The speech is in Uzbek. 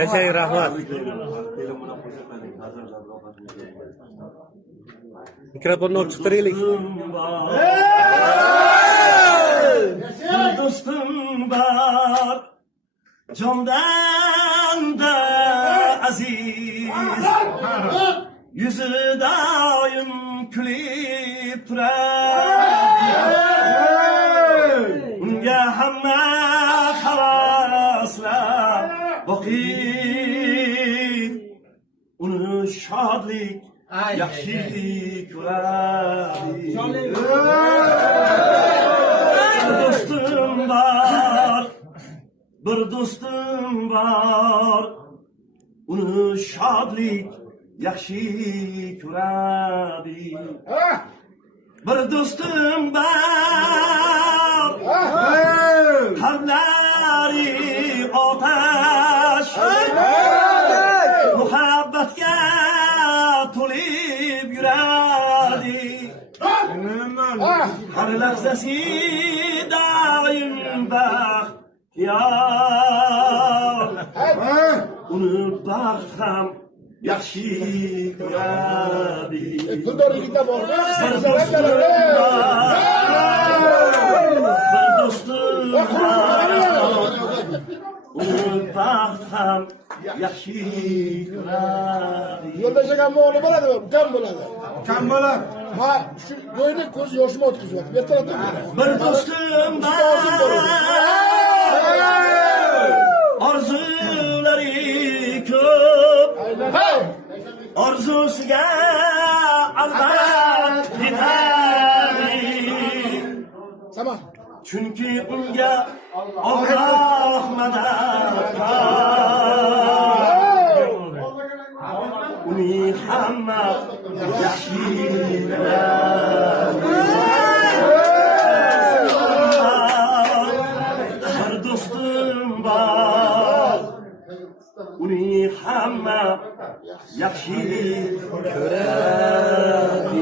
Yashang, rahmat. Mikrofonni ochib turaylik. Do'stim bor, jondan da aziz, yüzü doim kulib turar. Unga hamma havaslar boqiy, uni shodlik yaxshi ko'radi. Bir do'stim bor, uni shodlik yaxshi ko'radi. Bir do'stim bor, qalblari otash, muhabbatga to'lib yuradi. Har lahzasi doim baxt yar, uni baxt ham yaxshi ko'radi. Bir do'stim uni baxt ham yaxshi ko'radi. Yo'ldosh akam o'g'li bo'ladimi? Ukam bo'ladi. Ukam bo'ladi. Ha, shu bo'yni ko'z yoshim o'tkazyapti. Bu yerda Bir do'stim orzulari ko'p, orzusiga albat yetadi. Tamam. Chunki unga Alloh madad uni hamma yaxshi biladi. Bir do'stim bor, uni hamma yaxshi ko'radi.